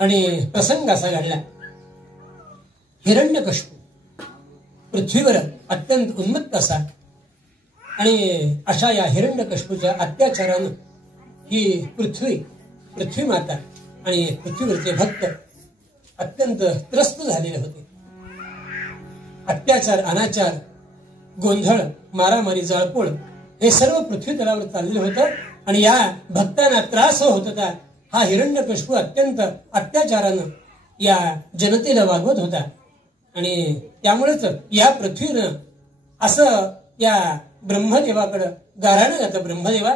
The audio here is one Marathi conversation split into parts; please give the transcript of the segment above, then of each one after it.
आणि प्रसंग असा घडला. हिरण्यकशिपू पृथ्वीवर अत्यंत उन्मत्त असा आणि अशा या हिरण्यकशिपूच्या अत्याचारानं ही पृथ्वी माता आणि पृथ्वीवरचे भक्त अत्यंत त्रस्त झालेले होते. अत्याचार, अनाचार, गोंधळ, मारामारी, जाळपोळ हे सर्व पृथ्वी तलावर चाललेलं होतं आणि या भक्तांना त्रास होत होता. हा हिरण्यकशिपू अत्यंत अत्याचारानं या जनतेला वागवत होता आणि त्यामुळेच या पृथ्वीनं असं या ब्रह्मदेवाकडं गाऱ्हाणं जातं. ब्रह्मदेवा,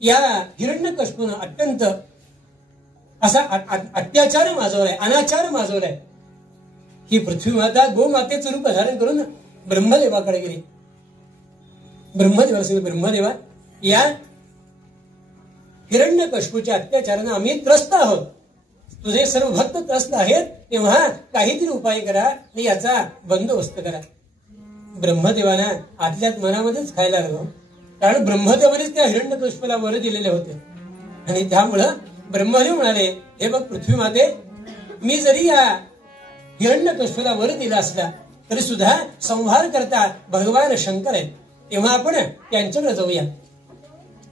या हिरण्यकशिपूनं अत्यंत असा अत्याचार माजवलाय, अनाचार माजवलाय. ही पृथ्वी माता गोमातेचं रूप धारण करून ब्रह्मदेवाकडे गेली. ब्रह्मदेवा सांगितलं, ब्रह्मदेवा, या हिरण्यकशिपूच्या अत्याचारानं आम्ही त्रस्त आहोत. तुझे सर्व भक्त त्रस्त आहेत, तेव्हा काहीतरी उपाय करा आणि याचा बंदोबस्त करा. ब्रह्मदेवाना आतल्यात मनामध्येच खायला लागलो, कारण ब्रह्मदेवानेच त्या हिरण्यकशिपूला वर दिलेले होते आणि त्यामुळं ब्रह्मदेव म्हणाले, हे बघ पृथ्वी माते, मी जरी या हिरण्यकशिपूला वर दिला असला तरी सुद्धा संहार करता भगवान शंकर आहेत, तेव्हा आपण त्यांच्याकडे जाऊया.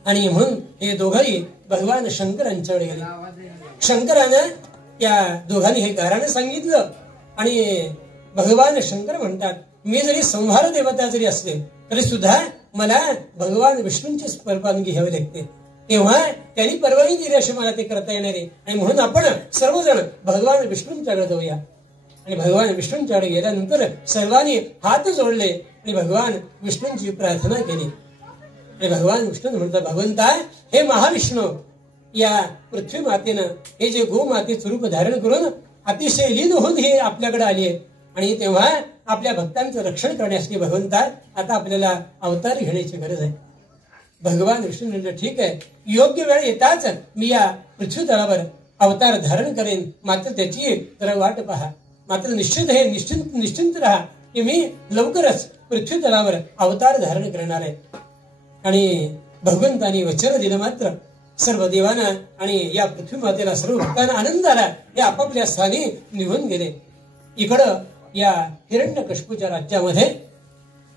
आणि म्हणून हे दोघंही भगवान शंकरांच्याकडे गेले. शंकरानं या दोघांनी हे गाऱ्हाणं सांगितलं आणि भगवान शंकर म्हणतात, मी जरी संहार देवता जरी असले तरी सुद्धा मला भगवान विष्णूंची परवानगी घ्यावी लागते, तेव्हा त्यांनी परवानगी दिल्याशिवाय मला ते करता येणार आहे. आणि म्हणून आपण सर्वजण भगवान विष्णूंच्याकडे जाऊया. आणि भगवान विष्णूंच्याकडे गेल्यानंतर सर्वांनी हात जोडले आणि भगवान विष्णूंची प्रार्थना केली. आणि भगवान विष्णू म्हणतात, भगवंता, हे महाविष्णू, या पृथ्वी मातेनं हे जे गोमातेचं रूप धारण करून अतिशय लीन होऊन हे आपल्याकडे आली आहे आणि तेव्हा आपल्या भक्तांचं रक्षण करण्यासाठी भगवंता आता आपल्याला अवतार घेण्याची गरज आहे. भगवान विष्णू म्हणलं, ठीक आहे, योग्य वेळ येताच मी या पृथ्वी तळावर अवतार धारण करेन, मात्र त्याची जरा वाट पहा. मात्र निश्चिंत राहा की मी लवकरच पृथ्वी तळावर अवतार धारण करणार आहे. आणि भगवंतानी वचन दिलं. मात्र सर्व देवांना आणि या पृथ्वी मातेला, सर्व भक्तांना आनंद आला. हे आपापल्या स्थानी निघून गेले. इकडं या हिरण्यकशिपूच्या राज्यामध्ये,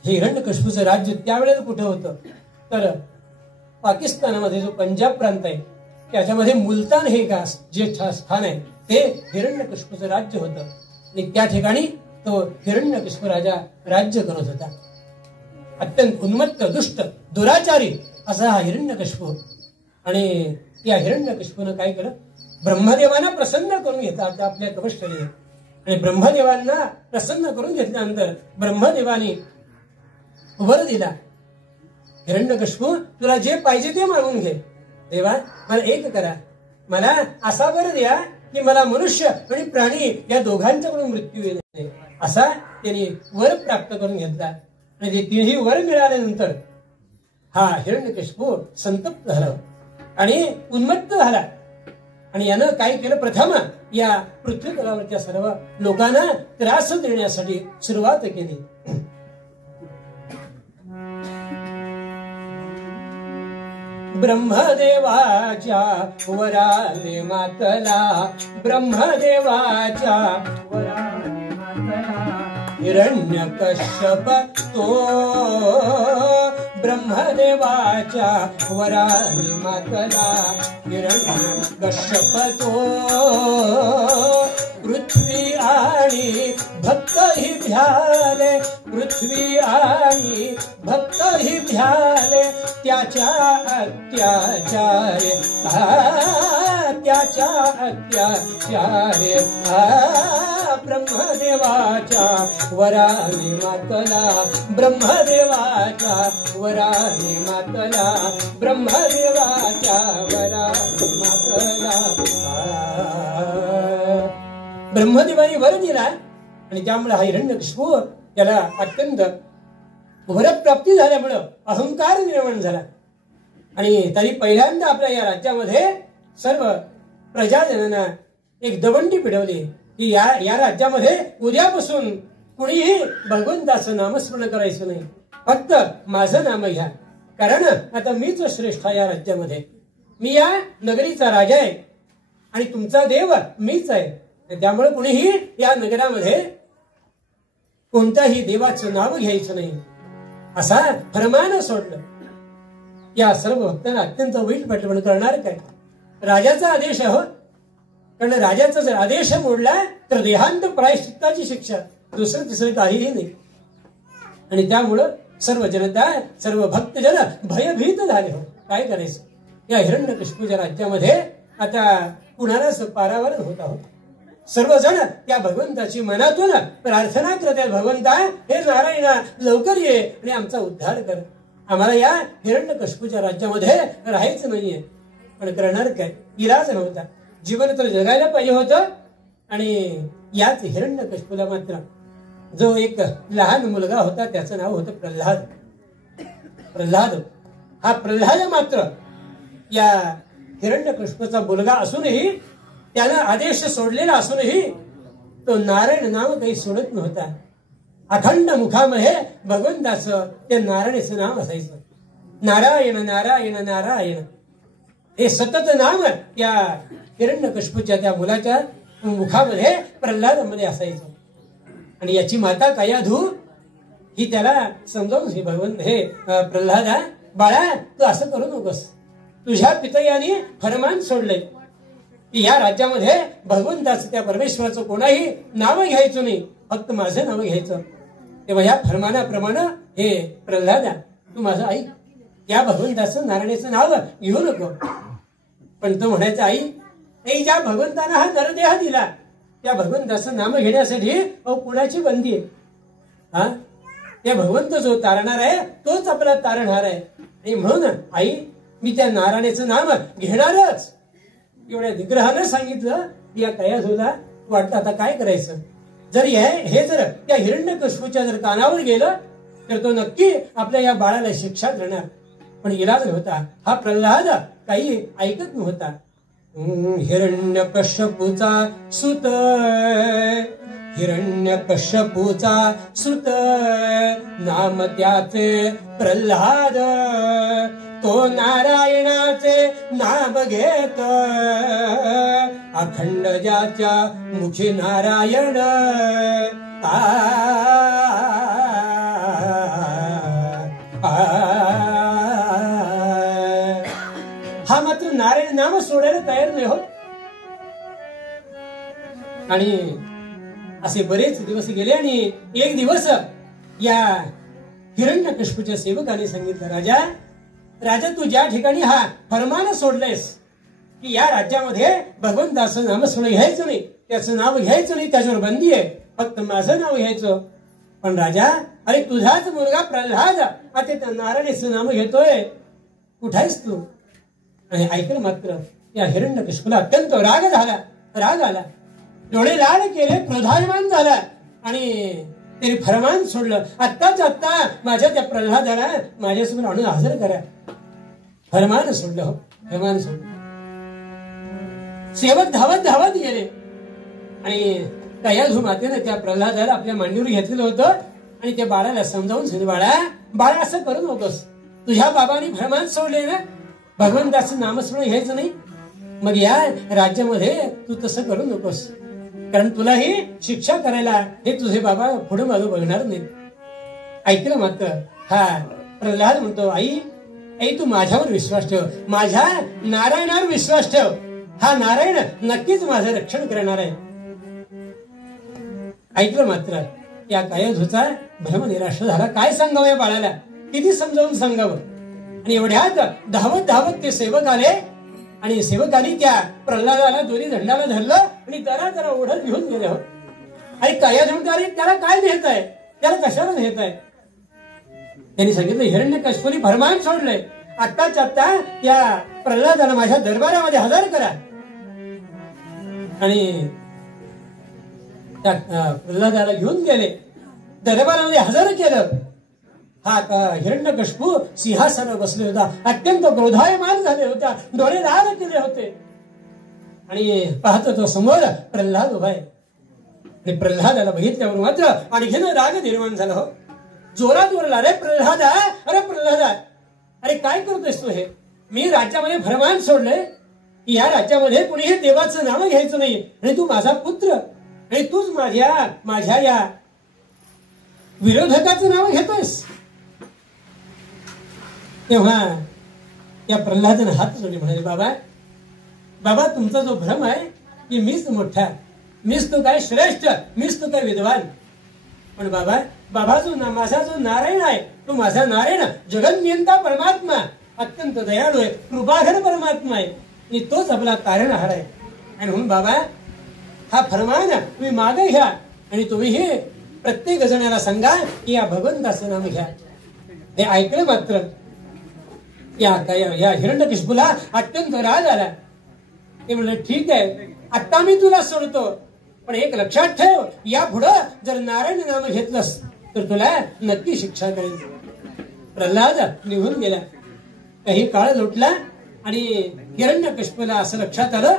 हे हिरण्यकशिपूचं राज्य त्यावेळेला कुठं होतं तर पाकिस्तानामध्ये जो पंजाब प्रांत आहे त्याच्यामध्ये मुलतान हे जे स्थान आहे ते हिरण्यकशिपूचं राज्य होतं आणि त्या ठिकाणी तो हिरण्यकशिपू राजा राज्य करत होता. अत्यंत उन्मत्त, दुष्ट, दुराचारी असा हा हिरण्यकशिपू. आणि या हिरण्यकशिपूनं काय केलं, ब्रह्मदेवांना प्रसन्न करून घेतला आपल्या तपश्चर्येने. आणि ब्रह्मदेवांना प्रसन्न करून घेतल्यानंतर ब्रह्मदेवाने वर दिला, हिरण्यकशिपू, तुला जे पाहिजे ते मागून घे. देवा, मला एक करा, मला असा वर द्या की मला मनुष्य आणि प्राणी या दोघांच्याकडून मृत्यू येत नाही. असा त्यांनी वर प्राप्त करून घेतला. आणि ते तिन्ही वर मिळाल्यानंतर हा हिरण्यकशिपू संतप्त झाला आणि उन्मत्त झाला. आणि यानं काय केलं, प्रथम या पृथ्वी तलावरच्या सर्व लोकांना त्रास देण्यासाठी सुरुवात केली. ब्रह्मदेवाच्या वराने मातला, ब्रह्मदेवाच्या वराने मातला, हिरण्यकश्यप तो ब्रह्मदेवाच्या वराने मातला, हिरण्यकश्यप तो पृथ्वी आणि भक्त ही भ्याले, पृथ्वी आणि भक्त ही भ्याले, त्याच्या अत्याचारे त्याच्या अत्याचारे ब्रह्मदेवाच्या वराने मातला, ब्रह्मदेवाच्या वराने मातला, ब्रह्मदेवाच्या वराने मातला. ब्रह्मदेवाने वर दिला आणि त्यामुळे हा हिरण्यकशिपू त्याला अत्यंत वरप्राप्ती झाल्यामुळं अहंकार निर्माण झाला. आणि तरी पहिल्यांदा आपल्या या राज्यामध्ये सर्व प्रजाजनांना एक दवंडी पिढवली की या राज्यामध्ये उद्यापासून कुणीही भगवंताचं नामस्मरण करायचं नाही, फक्त माझं नाम घ्या, कारण आता मीच श्रेष्ठ या राज्यामध्ये, मी या नगरीचा राजा आहे. आणि तुमचा देव मीच आहे. त्यामुळे कुणीही या नगरामध्ये कोणत्याही देवाचं नाव घ्यायचं नाही असा फरमान सोडलं. या सर्व भक्तांना अत्यंत वाईट वाटलं. पण करणार काय, राजाचा आदेश आहे. कारण राजाचा जर आदेश मोडला तर देहांत प्रायश्चित्ताची शिक्षा, दुसरं तिसरं काहीही नाही. आणि त्यामुळं सर्व जनता, सर्व भक्तजन भयभीत झाले. काय करायचं, या हिरण्यकशिपूच्या राज्यामध्ये आता कुणालाच पारावर होत आहोत. सर्वजण त्या भगवंताची मनातून प्रार्थना करतात, भगवंता हे नारायणा लवकर ये आणि आमचा उद्धार कर. आम्हाला या हिरण्यकशिपूच्या राज्यामध्ये राहायचं नाहीये. पण करणार काय, इलाज नव्हता. जीवन तर जगायला पाहिजे होतं. आणि याच हिरण्यकशिपूला मात्र जो एक लहान मुलगा होता त्याचं नाव होतं प्रल्हाद. प्रल्हाद हा प्रल्हाद मात्र या हिरण्यकशिपूचा मुलगा असूनही, त्यानं आदेश सोडलेला असूनही तो नारायण नाव काही सोडत नव्हता. अखंड मुखामध्ये भगवंताचं ते नारायणाचं नाम असायचं. नारायण नारायण नारायण हे सतत नाम या हिरण्यकशिपूच्या त्या मुलाच्या मुखामध्ये प्रल्हादामध्ये असायचं. आणि याची माता कायाधू ही त्याला समजावून, भगवंत हे प्रल्हादा बाळा तू असं करू नकोस. तुझ्या पितयाने फरमान सोडलंय की या राज्यामध्ये भगवंताचं, त्या परमेश्वराचं कोणाही नाव घ्यायचं नाही, फक्त माझं नाव घ्यायचं. तेव्हा या फरमानाप्रमाणे हे प्रल्हादा तू माझं ऐक, या भगवंताचं नारायणाचं नाव घेऊ नको. पण तो म्हणायचा, आई ज्या भगवंतानं हा नरदेह दिला त्या भगवंताचं नाम घेण्यासाठी कुणाची बंदी आहे? हा, त्या भगवंत जो तारणार आहे तोच आपला तारणहार आहे. आणि म्हणून आई मी त्या नारायणाचं नाम घेणारच. एवढ्या निग्रहानं सांगितलं. या कयाधूला वाटलं आता काय करायचं. जर हे जर त्या हिरण्यकशिपूच्या जर कानावर गेलं तर तो नक्की आपल्या या बाळाला शिक्षा देणार. पण इलाज नव्हता. हा प्रल्हाद काही ऐकत नव्हता. हिरण्यकशिपूचा सुत, हिरण्यकशिपूचा सुत, नाम त्याचे प्रल्हाद, तो नारायणाचे नाम घेत, अखंड ज्याच्या मुखी नारायण. हा मात्र नारायण नाम सोडायला तयार नाही होत. आणि असे बरेच दिवस गेले. आणि एक दिवस या हिरण्यकशिपूच्या सेवकाने सांगितलं, राजा तू ज्या ठिकाणी हा फरमान सोडलेस की या राज्यामध्ये भगवंताचं नाम सोडून घ्यायचं नाही, त्याचं नाव घ्यायचं नाही, त्याच्यावर बंदी आहे, फक्त माझं नाव घ्यायचं. पण राजा, अरे तुझाच मुलगा प्रल्हाद आता त्या नारायणाचं नाम घेतोय, कुठायस तू? आणि ऐकलं मात्र या हिरण्यकशिपूला अत्यंत राग आला. डोळे लाल केले, क्रोधायमान झाला आणि त्यांनी फरमान सोडलं, आत्ताच आत्ता माझ्या त्या प्रल्हादाला माझ्यासमोर आणून हजर करा. फरमान सोडलं. फरमान सोडलं. सेवक धावत गेले आणि कयाधू मातेनं त्या प्रल्हादाला आपल्या मांडीवर घेतलेलं होतं आणि त्या बाळाला समजावून सांगितलं, बाळा असं करू नकोस. तुझ्या बाबांनी फरमान सोडले ना, भगवंताचं नामस्मरण घ्यायचं नाही. मग या राज्यामध्ये तू तसं करू नकोस, कारण तुलाही शिक्षा करायला हे तुझे बाबा पुढे मागं बघणार नाही. ऐकलं मात्र हा प्रल्हाद म्हणतो, आई तू माझ्यावर विश्वास ठेव, माझ्या नारायणावर विश्वास ठेव. हा नारायण नक्कीच माझं रक्षण करणार आहे. ऐकलं मात्र या कयाधूचा भ्रमनिराश झाला. काय सांगावं या बाळाला, किती समजावून सांगावं. आणि एवढ्यात धावत ते सेवक आले आणि सेवकांनी त्या प्रल्हादाला दोन्ही झंडाला धरलं आणि जरा ओढत घेऊन गेले. आणि कयाधू म्हणतो, अरे त्याला काय नेताय, त्याला कशाला नेताय? त्यांनी सांगितलं, हिरण्यकशिपूने फरमान सोडलंय, आत्ताच आत्ता त्या प्रल्हादाला माझ्या दरबारामध्ये हजर करा. आणि त्या प्रल्हादाला घेऊन गेले, दरबारामध्ये हजर केलं. हा हिरण्यकशिपू सिंहासनावर बसले होता, अत्यंत क्रोधायमान झाले होता, डोळे लाल केले होते. आणि पाहतो तो समोर प्रल्हाद उभा आहे. आणि प्रल्हादाला बघितल्यावर मात्र आणखीन राग निर्माण झाला. हो, जोरात ओरडला, अरे प्रल्हादा, अरे काय करतोयस तू? हे मी राज्यामध्ये फरमान सोडले की या राज्यामध्ये कुणीही देवाचं नाव घ्यायचं नाही आणि तू माझा पुत्र आणि तूच माझ्या या विरोधकाचं नाव घेतोयस. तेव्हा या प्रल्हादाने हात जोडले म्हणाले, बाबा तुमचा जो भ्रम आहे की मीच मोठा, मीच तो काय श्रेष्ठ, मीच तो काय विद्वान. पण माझा जो नारायण आहे तो माझा नारायण जगन्नियंता परमात्मा, अत्यंत दयाळू आहे, कृपाघर परमात्मा आहे आणि तोच आपला तारणहार आहे. आणि म्हणून बाबा हा फरमान तुम्ही मागे घ्या आणि तुम्ही हे प्रत्येक जणाला सांगा की या भगवंताचं नाम घ्या. हे ऐकलं मात्र या हिरण्यकशिपूला अत्यंत राग आला. ते म्हणलं ठीक आहे, आता मी तुला सोडतो, पण एक लक्षात ठेव, या पुढं जर नारायण नाम घेतलंस तर तुला नक्की शिक्षा करेल. प्रल्हाद निघून गेला. काही काळ लोटला आणि हिरण्यकशिपूला असं लक्षात आलं,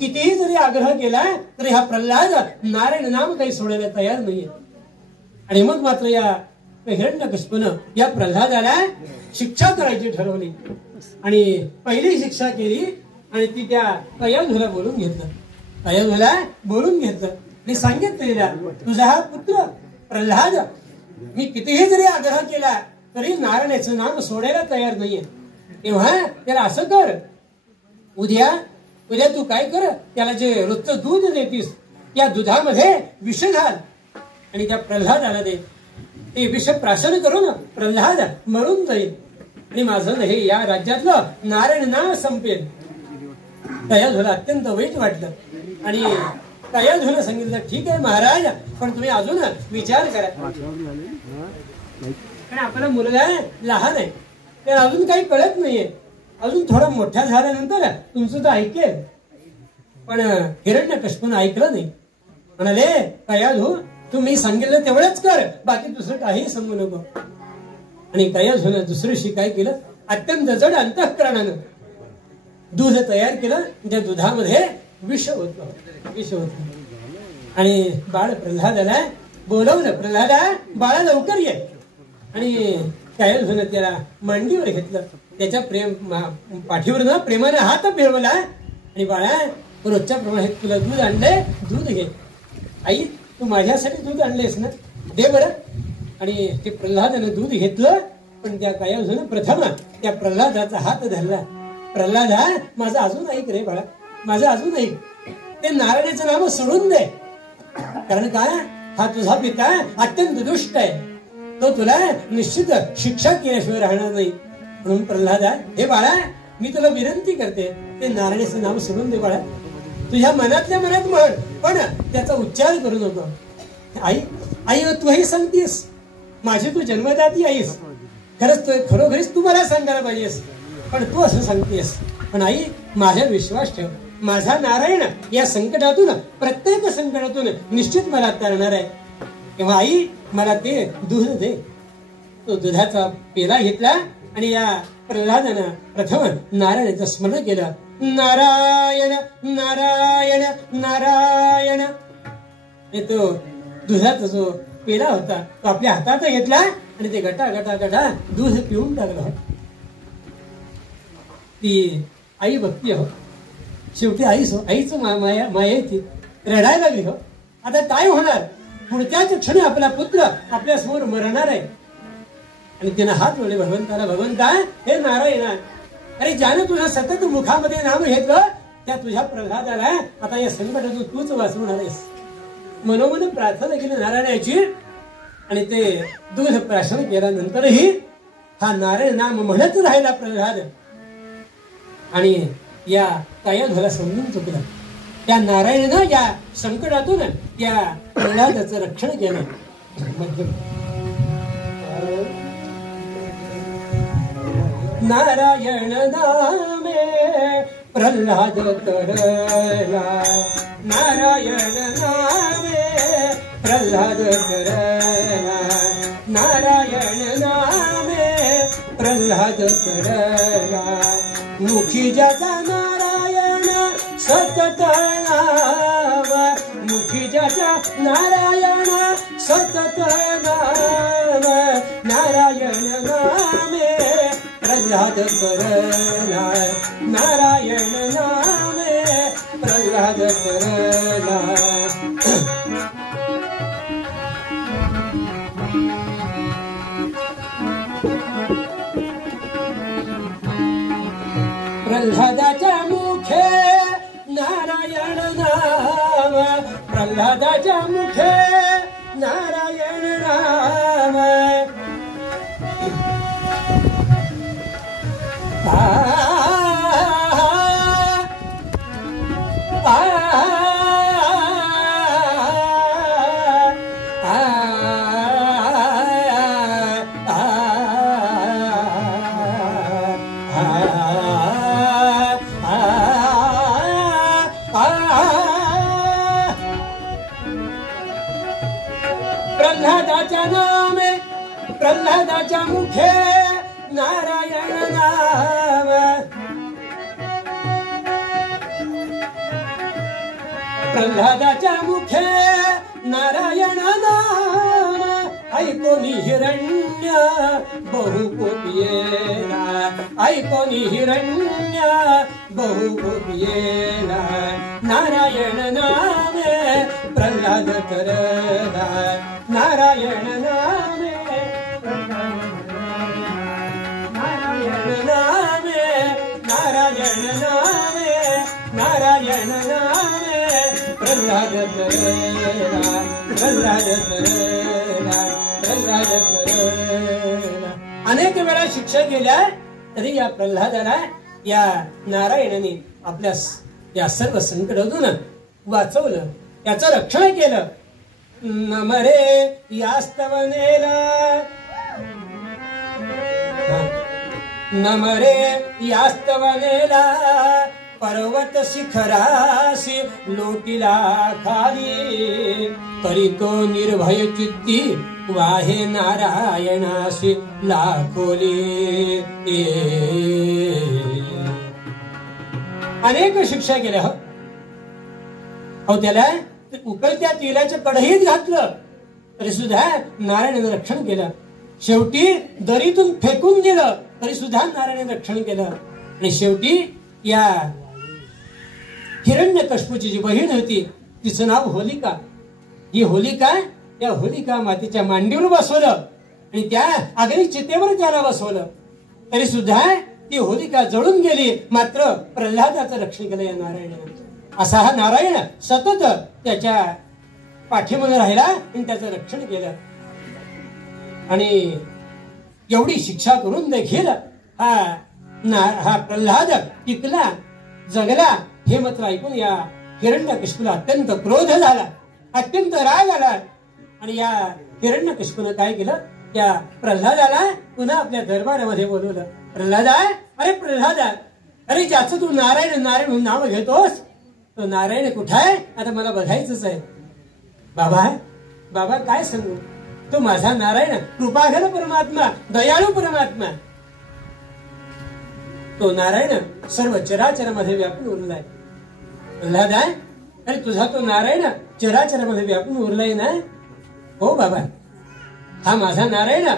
कितीही जरी आग्रह केला तरी हा प्रल्हाद नारायण नाम काही सोडायला तयार नाहीये. आणि मग मात्र या हिरण्यकशिपूनं या प्रल्हादाला शिक्षा करायची ठरवली आणि पहिली शिक्षा केली आणि ती त्या कयाधूला बोलून घेतलं. कयाधूला बोलून घेतलं आणि सांगितलं, तुझा हा पुत्र प्रल्हाद मी कितीही जरी आग्रह केला तरी नारायणाचं नाम सोडायला तयार नाहीये. तेव्हा त्याला असं कर, उद्या तू काय कर, त्याला जे रोजचं दूध देतीस त्या दुधामध्ये विष घाल आणि त्या प्रल्हादाला दे. ते विष प्राशन करून प्रल्हाद मरून जाईल आणि माझं हे या राज्यातलं नारायण नाम संपेल. कयाधूला अत्यंत वाईट वाटलं आणि कयाधूला सांगितलं, ठीक आहे महाराज, पण तुम्ही अजून विचार करा. कारण आपला मुलगा लहान आहे, त्याला अजून काही कळत नाहीये, अजून थोडा मोठा झाल्यानंतर तुमचं तर ऐकेल. पण हिरण्यकशिपूने ऐकलं नाही. म्हणाले, कयाधू तुम्ही सांगितलं तेवढंच कर, बाकी दुसरं काही सांगू नको. आणि कयाधूने दुसरी दिवशी काय केलं, अत्यंत जड अंतःकरणानं दूध तयार केलं. त्या दुधामध्ये विष होतं आणि बाळ प्रल्हादाला बोलवलं, प्रल्हादा बाळा लवकर ये. आणि कयाधूने त्याला मांडीवर घेतलं, त्याच्या पाठीवर प्रेमाने हात फिरवला आणि बाळा रोजच्या प्रमाणे तुला दूध आणलंय, दूध घे. आई तू माझ्यासाठी दूध आणलेस ना, दे बरं. आणि ते प्रल्हादाने दूध घेतलं. पण त्या कयाधूने प्रथम त्या प्रल्हादाचा हात धरला. प्रल्हादा माझं अजून ऐक रे बाळा, माझं अजून ऐक, ते नारायणाचं नाम सोडून दे. कारण काय, हा तुझा पिता अत्यंत दुष्ट आहे, तो तुला निश्चित शिक्षा केल्याशिवाय राहणार नाही. म्हणून प्रल्हादा, हे बाळा मी तुला विनंती करते, ते नारायणाचं नाम सोडून दे बाळा. तुझ्या मनातल्या मनात म्हण, पण त्याचा उच्चार करू नको. आई तूही सांगतेस, माझी तू जन्मदाती आईस, खरोखरीच तू मला सांगायला पाहिजेस, पण तू असं सांगतेस. पण आई माझ्या विश्वास ठेव, माझा नारायण या संकटातून, प्रत्येक संकटातून निश्चित मला तारणार आहे. तेव्हा आई मला ते दूध दे. तो दुधाचा पेला घेतला आणि या प्रल्हादानं प्रथम नारायणाचं स्मरण केलं. नारायण नारायण नारायण. तो दुधाचा जो पेला होता तो आपल्या हातात घेतला आणि ते गटा दूध पिऊन टाकलं. ती आई बघती हो, शेवटी आईचं माया ती रडायला लागली हो. आता काय होणार, पुढच्याच क्षणी आपला पुत्र आपल्या समोर मरणार आहे. आणि तिनं हात जोडले भगवंताला, भगवंता हे नारायण, अरे ज्यानं तुझ्या सतत मुखामध्ये नाम घेतलं त्या तुझ्या प्रल्हादाला आता या संकटातून तूच वाचवणार आहेस. मनोमन प्रार्थना केली नारायणाची आणि ते दूध प्राशन केल्यानंतरही हा नारायण नाम म्हणत राहिला प्रल्हाद. आणि या कयाधूला समजून चुकलं, त्या नारायणानं या संकटातून त्या प्रल्हादाचं रक्षण केलं. नारायण नामे प्रल्हाद तरला, नारायण नामे प्रल्हाद तरला, नारायण नामे प्रल्हाद तरला. मुखी ज्याचा नारायण सतत नाम, मुखी ज्याचा नारायण सतत नाम, नारायण नामे प्रल्हाद तरला, नारायण नाम प्रल्हाद तरला प्रल्हादाच्या मुखे नारायण नाम प्रल्हादाच्या मुखे नारायण नाम प्रल्हादाच्या नामे प्रल्हादाच्या मुखे नारायण नाम प्रल्हादाच्या मुखे नारायण नाम ऐकोनी हिरण्य बहुकोपियेला ऐकोनी हिरण्य बहुकोपियेला नारायण नामे प्रल्हाद तरला नारायण नामे नारायण नामे नारायण नामे नारायण नामे प्रल्हाद तरला प्रल्हाद तरला प्रल्हाद तरला अनेक वेळा शिक्षा केल्या तरी या प्रल्हादाला या नारायणाने आपल्या या सर्व संकटातून वाचवलं याचं रक्षण केलं नमरे यास्तवनेला नमरे यास्तवनेला पर्वत शिखरासी लोटिला खाली तरी तो निर्भय चित्ती वाहे नारायणासी लाखोली अनेक शिक्षा केल्या हो त्याला उकळत्या तेलाच्या कढईत घातलं तरी सुद्धा नारायणाने रक्षण केलं शेवटी दरीतून फेकून दिलं तरी सुद्धा नारायणाने रक्षण केलं आणि शेवटी या हिरण्यकश्यपूची जी बहीण होती तिचं नाव होलिका ही होलिका या होलिका मातेच्या मांडीवर बसवलं आणि त्या आगरी चितेवर त्याला बसवलं तरी सुद्धा ती होलिका जळून गेली मात्र प्रल्हादाचं रक्षण केलं या नारायणाने असा हा नारायण सतत त्याच्या पाठीमध्ये राहिला आणि त्याचं रक्षण केलं आणि एवढी शिक्षा करून देखील हा प्रल्हाद टिकला जगला हे मात्र ऐकून या हिरण्यकश्यपूला अत्यंत क्रोध झाला अत्यंत राग आला आणि या हिरण्यकश्यपूने काय केलं या प्रल्हादाला पुन्हा आपल्या दरबारामध्ये बोलवलं प्रल्हादा अरे प्रल्हादा अरे ज्याचं तू नारायण नारायण नाव घेतोस तो नारायण कुठं आहे आता मला बघायचंच आहे बाबा काय सांगू तो माझा नारायण कृपाघन परमात्मा दयाळू परमात्मा तो नारायण सर्व चराचरामध्ये व्यापून उरलाय प्रल्हादा अरे तुझा तो नारायण चराचरामध्ये व्यापून उरलाय ना हो बाबा हा माझा नारायण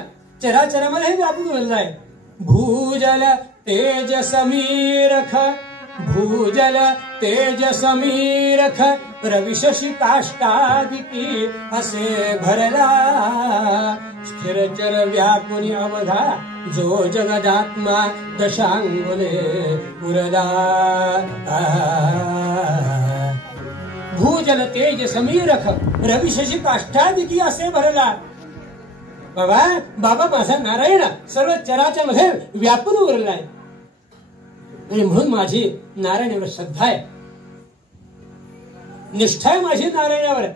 चराचरामध्ये व्यापून उरलाय भूजल तेज समीरख भूजल तेज समीरख रविशशी काष्टादिकी असे भरला स्थिरचर व्यापुनी अवधा जो जगदात्मा दशांगुले पुरला भूजल तेज समीरख रविशशी काष्टादिकी असे भरला बाबा माझा नारायण सर्व चराच्या मध्ये व्यापून उरलाय आणि म्हणून माझी नारायणावर श्रद्धा आहे निष्ठा आहे माझी नारायणावर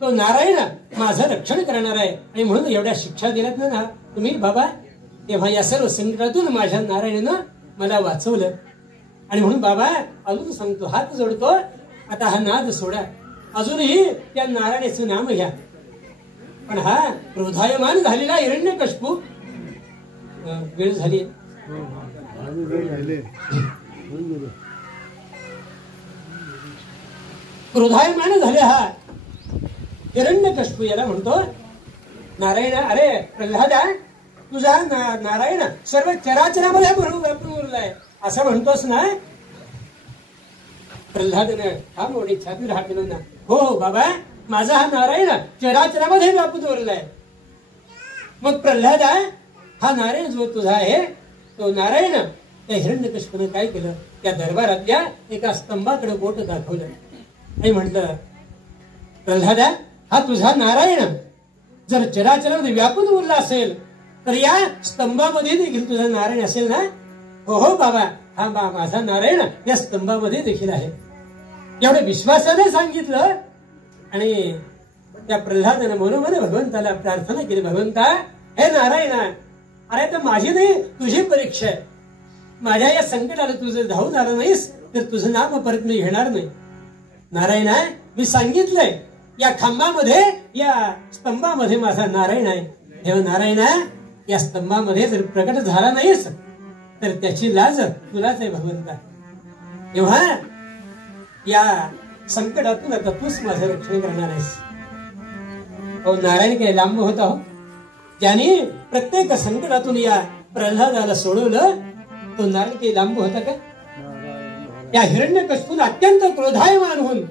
तो नारायण माझं रक्षण करणार आहे आणि म्हणून एवढ्या शिक्षा दिल्यात ना तुम्ही बाबा तेव्हा या सर्व संकटातून माझ्या नारायणानं मला वाचवलं आणि म्हणून बाबा अजून सांगतो हात जोडतो आता हा नाद सोडा अजूनही त्या नारायणाचं नाम घ्या पण हा क्रोधायमान झालेला हिरण्यकश्यपू वेळ झाली क्रोधायमान झाले हा हिरण्यकश्यपू याला म्हणतो नारायण अरे प्रल्हादा तुझा नारायण सर्व चराचरामध्ये व्यापून उरलाय असं म्हणतोस ना प्रल्हादाने हा मोठी छाती हात दिला ना, हो हो बाबा, माझा हा नारायण चराचरामध्ये व्यापून उरलाय. मग प्रल्हादा, हा नारायण जो तुझा आहे तो नारायण त्या हिरण्यकशिपूने काय केलं, त्या दरबारातल्या एका स्तंभाकडे बोट दाखवलं आणि म्हटलं, प्रल्हादा, हा तुझा नारायण जर चराचरामध्ये व्यापून उरला असेल तर या स्तंभामध्ये देखील तुझा नारायण असेल ना. हो हो बाबा, हा माझा नारायण या स्तंभामध्ये देखील आहे. एवढ्या विश्वासाने सांगितलं आणि त्या प्रल्हादाने मनोमन भगवंताला प्रार्थना केली, भगवंता, हे नारायणा, अरे तर माझी नाही तुझी परीक्षा आहे. माझ्या या संकटाला तुझं धावून आलं नाहीस तर तुझं नाम परत मी घेणार नाही. नारायणा, मी सांगितलंय या खांबामध्ये, या स्तंभामध्ये माझा नारायण आहे. हे नारायणा, या स्तंभामध्ये जर प्रकट झाला नाहीस तर त्याची लाज तुलाच आहे भगवंता. तेव्हा या संकटातून आता तूच माझं रक्षण करणार आहेस. हो, नारायण काही लांब होता हो, ज्याने प्रत्येक संकटातून या प्रल्हादाला सोडवलं, तो नारायण काही लांब होता का. या हिरण्यकशिपूने अत्यंत क्रोधायमान होऊन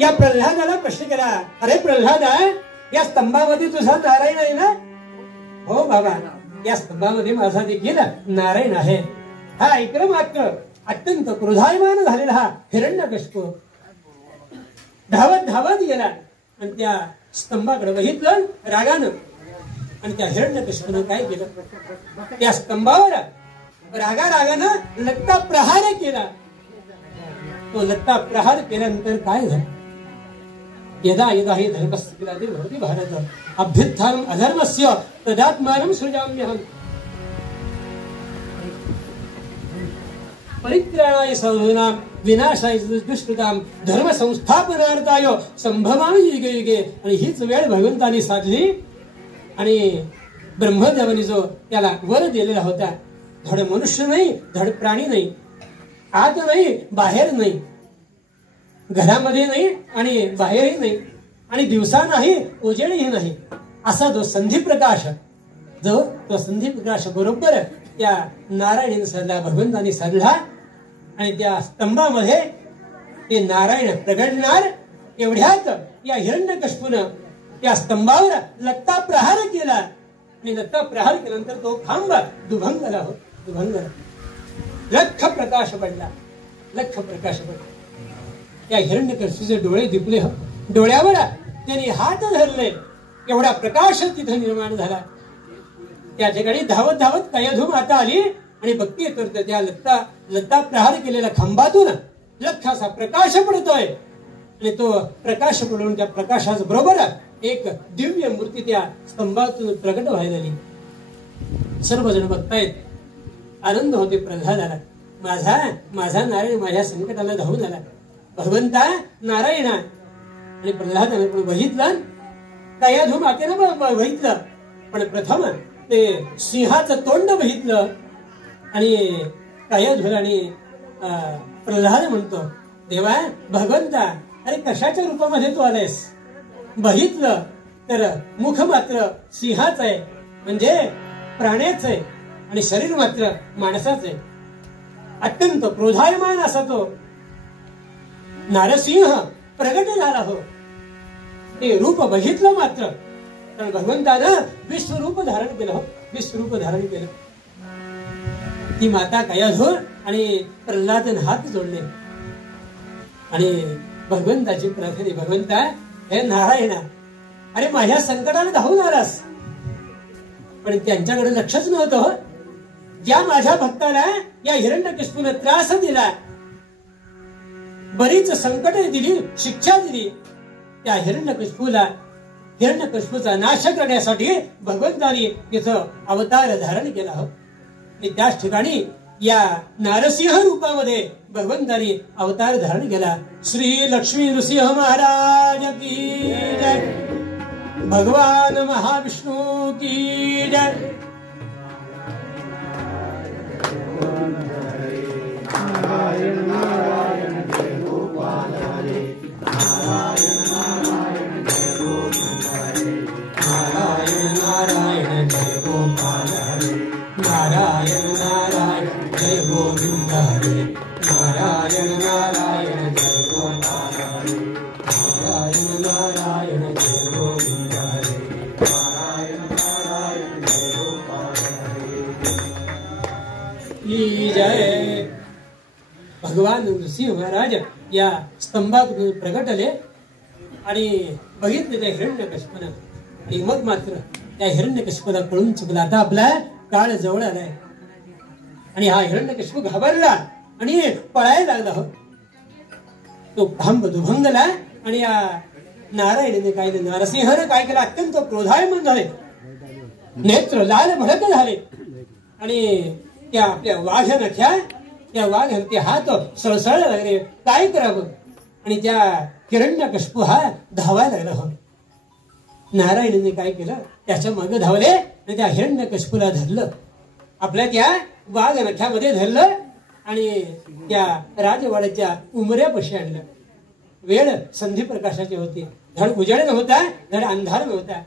या प्रल्हादाला प्रश्न केला, अरे प्रल्हादा, या स्तंभामध्ये तुझा नारायण आहे ना. हो बाबा, या स्तंभामध्ये माझा देखील नारायण आहे. हा ऐकलं मात्र अत्यंत क्रोधायमान झालेला हा हिरण्यकशिपू धावत धावत गेला आणि त्या स्तंभाकडे बघितलं रागानं. आणि त्या हिरण्यकशिपूने काय केलं, त्या स्तंभावर रागानं लत्ता प्रहार केला. तो लत्ता प्रहार केल्यानंतर काय झालं, यदा यदा हि धर्मस्य ग्लानिर्भवति भारत अभ्युत्थानम् अधर्मस्य तदात्मानं सृजाम्यहम्. परित्राणाय साधूनां विनाशाय दुष्कृतां धर्म संस्थापनार्थाय संभवामि युगे युगे. आणि हीच वेळ भगवंतानी साधली आणि ब्रह्मदेवाने जो त्याला वर दिलेला होता, धड मनुष्य नाही, धड प्राणी नाही, आत नाही बाहेर नाही, घरामध्ये नाही आणि बाहेरही नाही, आणि दिवसा नाही उजेडही नाही, असा जो संधी प्रकाश, तो संधी प्रकाश बरोबर त्या नारायणीने साधला, भगवंताने साधला. आणि त्या स्तंभामध्ये ते नारायण प्रगटणार एवढ्यात या हिरण्यकशिपूनं त्या स्तंभावर लत्ता प्रहार केला. आणि लत्ता प्रहार केल्यानंतर तो खांब दुभंगला हो, दुभंगला. लख प्रकाश पडला, लख प्रकाश पडला. त्या हिरण्यकशिपूचे डोळे दिपले हो, डोळ्यावर त्यांनी हात धरले, एवढा प्रकाश तिथे निर्माण झाला. त्या ठिकाणी धावत धावत कयाधू माता आली आणि बघती तर त्या लत्ता प्रहार केलेल्या खांबातून लख असा प्रकाश पडतोय. आणि तो प्रकाश पडून त्या प्रकाशाच बरोबर एक दिव्य मूर्ती त्या स्तंभातून प्रकट व्हायला लागली. सर्वजण बघतायत, आनंद होते प्रल्हादाला. माझा नारायण माझ्या संकटाला धावून आला, भगवंता नारायणा. आणि प्रल्हादाने पण बघितलं, कयाधू मातेनं बघितलं, पण प्रथम ते सिंहाचं तोंड बघितलं. आणि कयाधूला आणि प्रल्हाद म्हणतो, देवा भगवंता, अरे कशाच्या रूपामध्ये तू आलायस. बघितलं तर मुख मात्र सिंहाच आहे, म्हणजे प्राण्याच आहे, आणि शरीर मात्र माणसाच आहे. अत्यंत क्रोधायमान असा तो नारसिंह प्रगट झाला हो. ते रूप बघितलं मात्र, कारण भगवंतानं विश्वरूप धारण केलं हो, विश्वरूप धारण केलं. ती माता कयाधू आणि प्रल्हादाने हात जोडले आणि भगवंताची प्रार्थना, भगवंता हे नारायणा, अरे माझ्या संकटाला धावून आलास. पण त्यांच्याकडे लक्षच नव्हतं हो. ज्या माझ्या भक्ताला या हिरण्यकशिपूने त्रास दिला, बरीच संकट दिली, शिक्षा दिली, त्या हिरण्यकशिपूचा नाश करण्यासाठी भगवंताने तिथं अवतार धारण केला हो. त्याच ठिकाणी या नारसिंह रूपामध्ये भगवंताने अवतार धारण केला. श्री लक्ष्मी नृसिंह महाराज की जय, भगवान महाविष्णू की जय. नारायण नारायण जय गोपाल हरे, नारायण नारायण जय गोविंद हरे, नारायण नारायण जय गोपाल हरे, नारायण नारायण जय गोविंद हरे, नारायण नारायण महाराज या स्तंभात प्रगटले आणि बघितले त्या हिरण्यकश्यपानं. आणि मग मात्र त्या हिरण्यकश्यपाला कळून चुकला, आता आपला काळ जवळ आलाय. आणि हा हिरण्यकश्यप घाबरला आणि पळायला लागला. हो, तो भांब दुभंगला. आणि या नारायणाने काय केलं, नरसिंहाने काय केलं, अत्यंत क्रोधायमान झाले, नेत्र लाल भडक झाले. आणि त्या आपल्या वाघनख्या त्या वाघनखे हात सळसळायला लागले, काय करावं. आणि त्या हिरण्यकश्यप हा धावायला लागला. हो, नारायणाने काय केलं, त्याच्या मागे धावले आणि त्या हिरण्यकश्यपूला धरलं, आपल्या त्या वाघनख्यामध्ये धरलं आणि त्या राजवाड्याच्या उमऱ्यापाशी आणलं. वेळ संधी प्रकाशाची होती, धड उजेड नव्हता, धड अंधार नव्हता.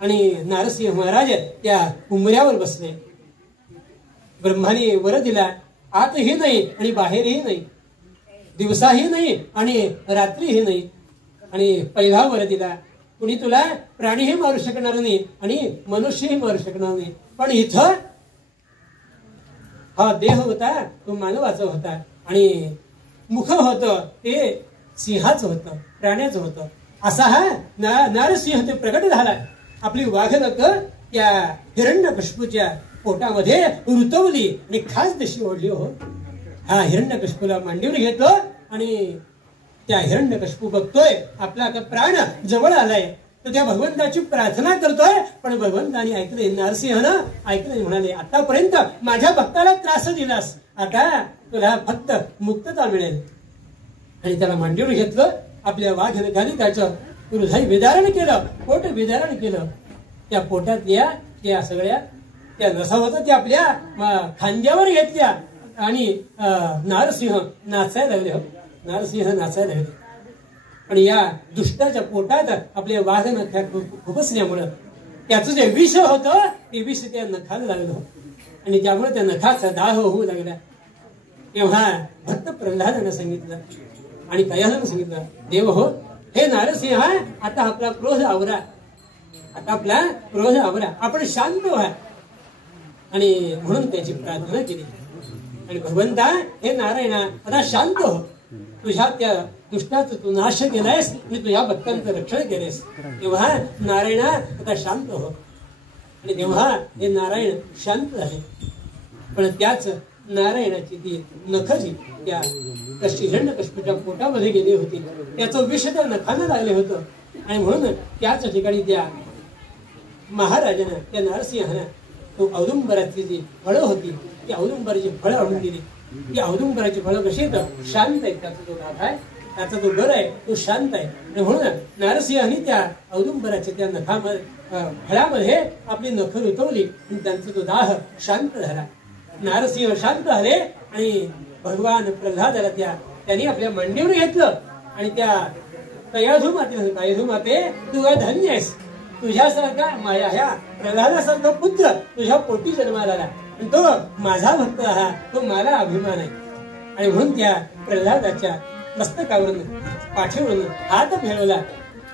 आणि नारसिंह महाराज त्या उमऱ्यावर बसले. ब्रह्माने वर दिला, आतही नाही आणि बाहेरही नाही, दिवसाही नाही आणि रात्रीही नाही. आणि पहिला वर दिला, कुणी तुला प्राणीही मारू शकणार नाही आणि मनुष्यही मारू शकणार नाही. पण इथं हा देह होता तो मानवाचा होता आणि मुख होतं ते सिंहाचं होतं, प्राण्याचं होतं. असा हा नारसिंह ते प्रगट झाला. आपली वाघनख त्या हिरण्यकश्यपूच्या पोटामध्ये रुतवली आणि खास दिशी ओढली. हो, हा हिरण्यकश्यपूला मांडीवर घेतलो आणि त्या हिरण्यकश्यपू बघतोय आपला प्राण जवळ आलाय, तर त्या भगवंताची प्रार्थना करतोय. पण भगवंताने ऐकले, नरसिंहानं ऐकले, म्हणाले, आतापर्यंत माझ्या भक्ताला त्रास दिलास, आता तुला फक्त मुक्तता मिळेल. आणि त्याला मांडीवर घेतलं, आपल्या वाघनखाने त्याचं हृदय विदारण केलं, पोट विदारण केलं. त्या पोटातल्या त्या सगळ्या त्या नसा होत्या त्या आपल्या खांद्यावर घेतल्या आणि नारसिंह नाचायला लागले. हो, नारसिंह नाचायला लागले. आणि या दुष्टाच्या पोटात आपल्या वाघनख्या खुपसण्यामुळं त्याचं जे विष होतं ते विष त्या नखाला लागलं. आणि त्यामुळे त्या नखाचा दाह होऊ लागला. तेव्हा भक्त प्रल्हादानं सांगितलं आणि कयानं सांगितलं, देव हो, हे नारसिंह, आता आपला क्रोध आवरा, आता आपला क्रोध आवरा, आपण शांत व्हा. आणि म्हणून त्याची प्रार्थना केली. आणि भगवंता, हे नारायणा, आता शांत हो, तुझ्या त्या दुष्टाचा तू नाश केलायस आणि तुझ्या भक्तांचं रक्षण केलेस. तेव्हा नारायणा आता शांत हो. आणि तेव्हा हे नारायण शांत झाले. पण त्याच नारायणाची ती नख जी त्या हिरण्यकश्यपूच्या पोटामध्ये गेली होती, त्याचं विष त्या नखानं लागले होतं. आणि म्हणून त्याच ठिकाणी त्या महाराजानं, त्या नरसिंहानं, तो औदुंबराची जी फळं होती ती औदुंबराची फळं आणून दिली. ती औदुंबराची फळं कशी आहेत, शांत आहेत. त्याचा जो गाभ आहे, त्याचा जो गर आहे तो शांत आहे. आणि म्हणून नारसिंहाने त्या औदुंबराच्या त्या नखामध्ये फळामध्ये आपली नख रुतवली आणि त्यांचा तो दाह शांत झाला. नारसिंह शांत झाले आणि भगवान प्रल्हादाला त्यांनी आपल्या मांडीवर घेतलं आणि त्या तयाधू माते, तयाधू माते, तू धन्य आहेस, तुझ्यासारखा माझ्या ह्या प्रल्हादासारखा पुत्र तुझ्या पोटी जन्माला आला आणि तो माझा भक्त हा, तो मला अभिमान आहे. आणि म्हणून त्या प्रल्हादाच्या मस्तकावरून पाठीवरून हात फिरवला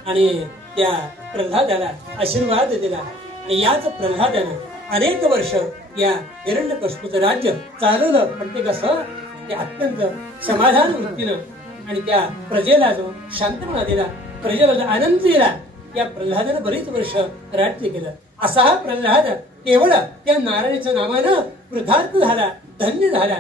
आणि त्या प्रल्हादाला आशीर्वाद दिला. आणि याच प्रल्हादानं अनेक वर्ष या हिरण्यकश्यपूचं राज्य चालवलं. पण ते कसं, ते अत्यंत समाधान वृत्तीनं आणि त्या प्रजेला जो शांतपणा दिला, प्रजेला जो आनंद दिला, या प्रल्हादानं बरीच वर्ष राज्य केलं. असा हा प्रल्हाद केवळ त्या नारायणाच्या नावानं कृतार्थ झाला, धन्य झाला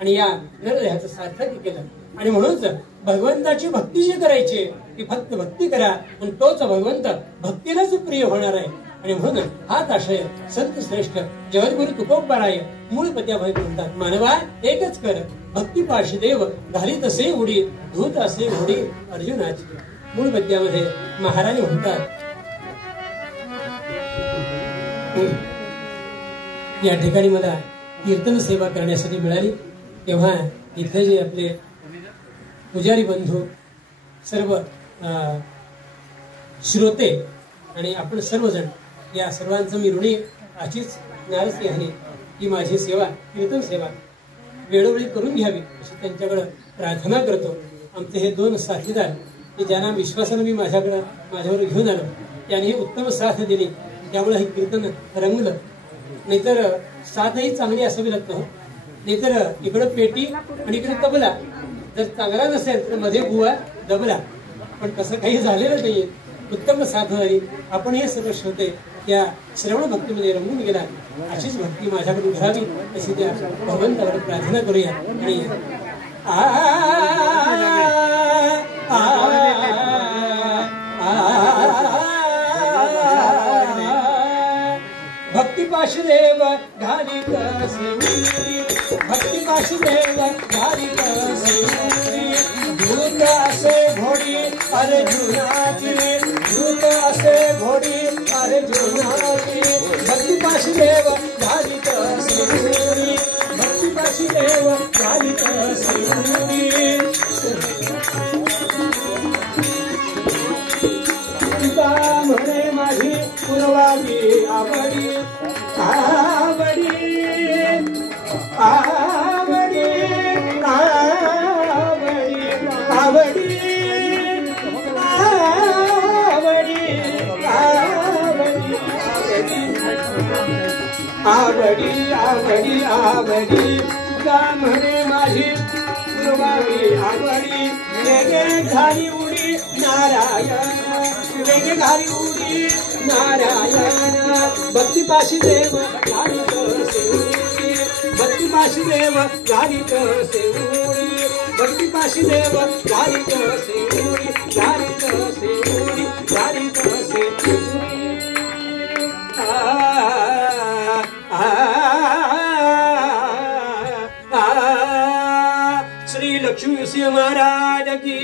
आणि या नरदेहाचं सार्थक केलं. आणि म्हणूनच भगवंताची भक्ती जी करायची ती फक्त भक्ती करा आणि तोच भगवंत भक्तीलाच प्रिय होणार आहे. आणि म्हणून हाच आशय संत श्रेष्ठ जगद्गुरु तुकोबाराय मूळ पद्यामध्ये म्हणतात, मानवा एकच कर भक्ती पाशी देव घालीत असे उडी धूत असे होडी अर्जुनाची. मूळ पद्यामध्ये महाराज म्हणतात, या ठिकाणी मला कीर्तन सेवा करण्यासाठी मिळाली. तेव्हा इथे जे आपले पुजारी बंधू, सर्व श्रोते आणि आपण सर्वजण, या सर्वांचं मी ऋणी. अशीच नारसिंहाने ही माझी सेवा, कीर्तन सेवा वेळोवेळी करून घ्यावी अशी त्यांच्याकडे प्रार्थना करतो. आमचे हे दोन साथीदार की ज्यांना विश्वासानं मी माझ्यावर घेऊन आलो, त्यांनी उत्तम साथ दिली, त्यामुळे हे कीर्तन रंगलं. नाहीतर साथही चांगली असावी लागतं. नाहीतर इकडं पेटी आणि इकडे तबला जर चांगला नसेल तर मध्ये बुवा दबला, पण तसं काही झालेलं नाहीये. उत्तम साधणारी आपण हे सर्व श्रोते त्या श्रवण भक्तीमध्ये रमून गेला. अशीच भक्ती माझ्याकडून घ्यावी अशी त्या भगवंतावर प्रार्थना करूया. आणि भक्ती पाशुदेव घाली कसे, भक्ती पाशुदेव घाली कसे, धूत असे घोडी अर्जुनाची, धूत असे घोडी अर्जुनाची, भक्ती पाशुदेव घाली कसे, भक्ती पाशुदेव घाली कसे. म्हणे माझी पुरवावी आवडी, आवडी, आवडी, आवडी, आवडी, आवडी, आवडी, आवडी, का म्हणे माझी पुरवावी आवडी. वेगे घाली उडी नारायण, वेगे घाली उडी नारायण, भक्ती पाशी देव घाली कसे उडी, भक्ती पाशी देव घाली कसे उडी, भक्ती पाशी देव घाली कसे उडी, घाली कसे उडी, घाली कसे उडी. श्री लक्ष्मी सिंह महाराज की